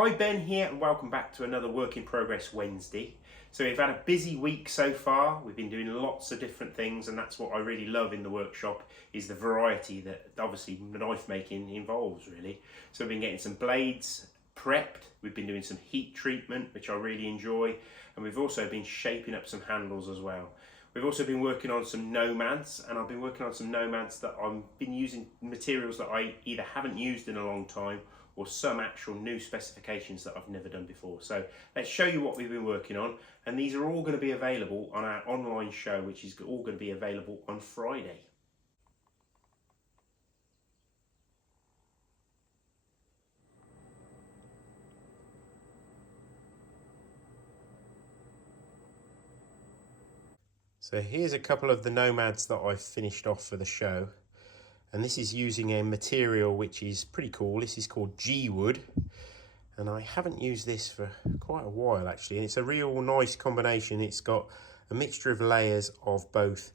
Hi, Ben here and welcome back to another Work in Progress Wednesday. So we've had a busy week so far. We've been doing lots of different things, and that's what I really love in the workshop, is the variety that obviously knife making involves really. So we've been getting some blades prepped, we've been doing some heat treatment, which I really enjoy, and we've also been shaping up some handles as well. We've also been working on some Nomads, and I've been working on some Nomads that I've been using materials that I either haven't used in a long time or some actual new specifications that I've never done before. So let's show you what we've been working on, and these are all going to be available on our online show, which is all going to be available on Friday. So here's a couple of the Nomads that I've finished off for the show, and this is using a material which is pretty cool. This is called Gwood, and I haven't used this for quite a while actually, and it's a real nice combination. It's got a mixture of layers of both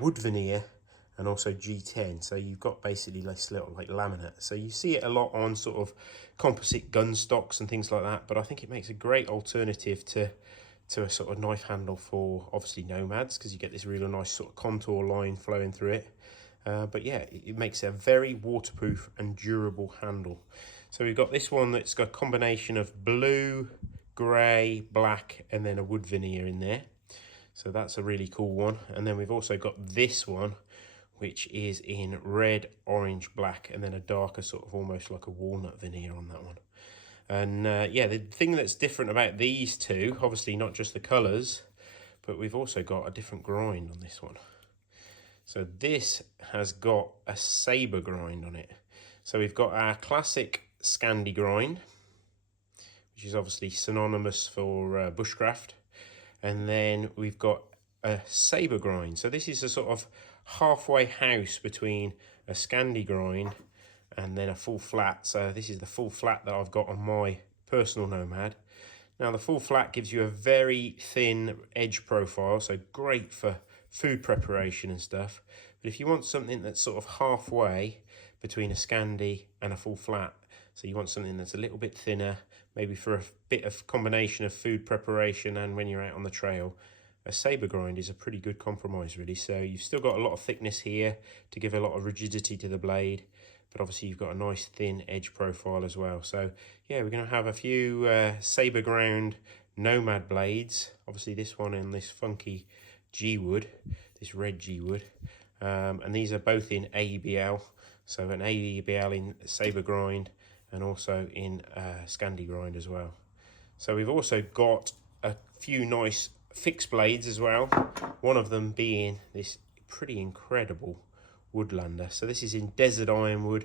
wood veneer and also G10, so you've got basically this little like laminate. So you see it a lot on sort of composite gun stocks and things like that, but I think it makes a great alternative to a sort of knife handle for obviously Nomads, because you get this really nice sort of contour line flowing through it. But yeah, it makes a very waterproof and durable handle. So we've got this one that's got a combination of blue, grey, black, and then a wood veneer in there. So that's a really cool one. And then we've also got this one, which is in red, orange, black, and then a darker sort of almost like a walnut veneer on that one. And yeah, the thing that's different about these two, obviously not just the colours, but we've also got a different grind on this one. So this has got a Saber grind on it. So we've got our classic scandy grind, which is obviously synonymous for bushcraft. And then we've got a Saber grind. So this is a sort of halfway house between a scandy grind and then a full flat. So this is the full flat that I've got on my personal Nomad. Now the full flat gives you a very thin edge profile, so great for food preparation and stuff. But if you want something that's sort of halfway between a scandy and a full flat, so you want something that's a little bit thinner, maybe for a bit of combination of food preparation and when you're out on the trail, a Saber grind is a pretty good compromise really. So you've still got a lot of thickness here to give a lot of rigidity to the blade, but obviously you've got a nice thin edge profile as well. So yeah, we're going to have a few Saber ground Nomad blades. Obviously this one in this funky Gwood, this red Gwood, and these are both in AEBL. So an AEBL in Saber grind and also in Scandy grind as well. So we've also got a few nice fixed blades as well. One of them being this pretty incredible Woodlander. So this is in desert ironwood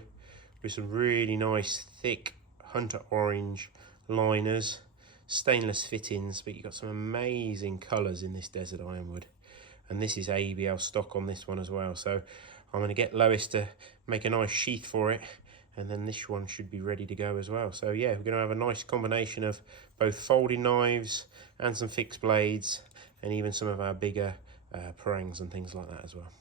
with some really nice thick hunter orange liners, stainless fittings, but you've got some amazing colours in this desert ironwood. And this is AEBL stock on this one as well. So I'm going to get Lois to make a nice sheath for it, and then this one should be ready to go as well. So yeah, we're going to have a nice combination of both folding knives and some fixed blades, and even some of our bigger parangs and things like that as well.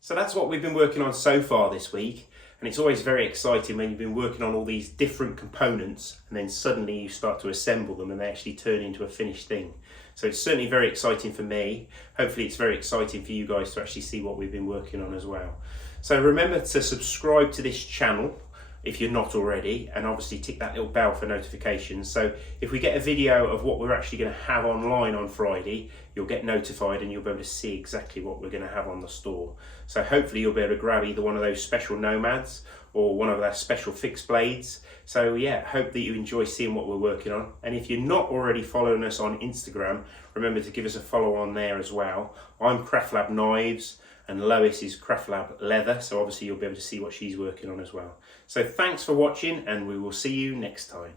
So that's what we've been working on so far this week, and it's always very exciting when you've been working on all these different components and then suddenly you start to assemble them and they actually turn into a finished thing. So it's certainly very exciting for me. Hopefully it's very exciting for you guys to actually see what we've been working on as well. So remember to subscribe to this channel if you're not already, and obviously tick that little bell for notifications. So if we get a video of what we're actually going to have online on Friday, you'll get notified and you'll be able to see exactly what we're going to have on the store. So hopefully you'll be able to grab either one of those special Nomads or one of our special fixed blades. So yeah, hope that you enjoy seeing what we're working on. And if you're not already following us on Instagram, remember to give us a follow on there as well. I'm Craft Lab Knives, and Lois is Craft Lab Leather, so obviously you'll be able to see what she's working on as well. So thanks for watching, and we will see you next time.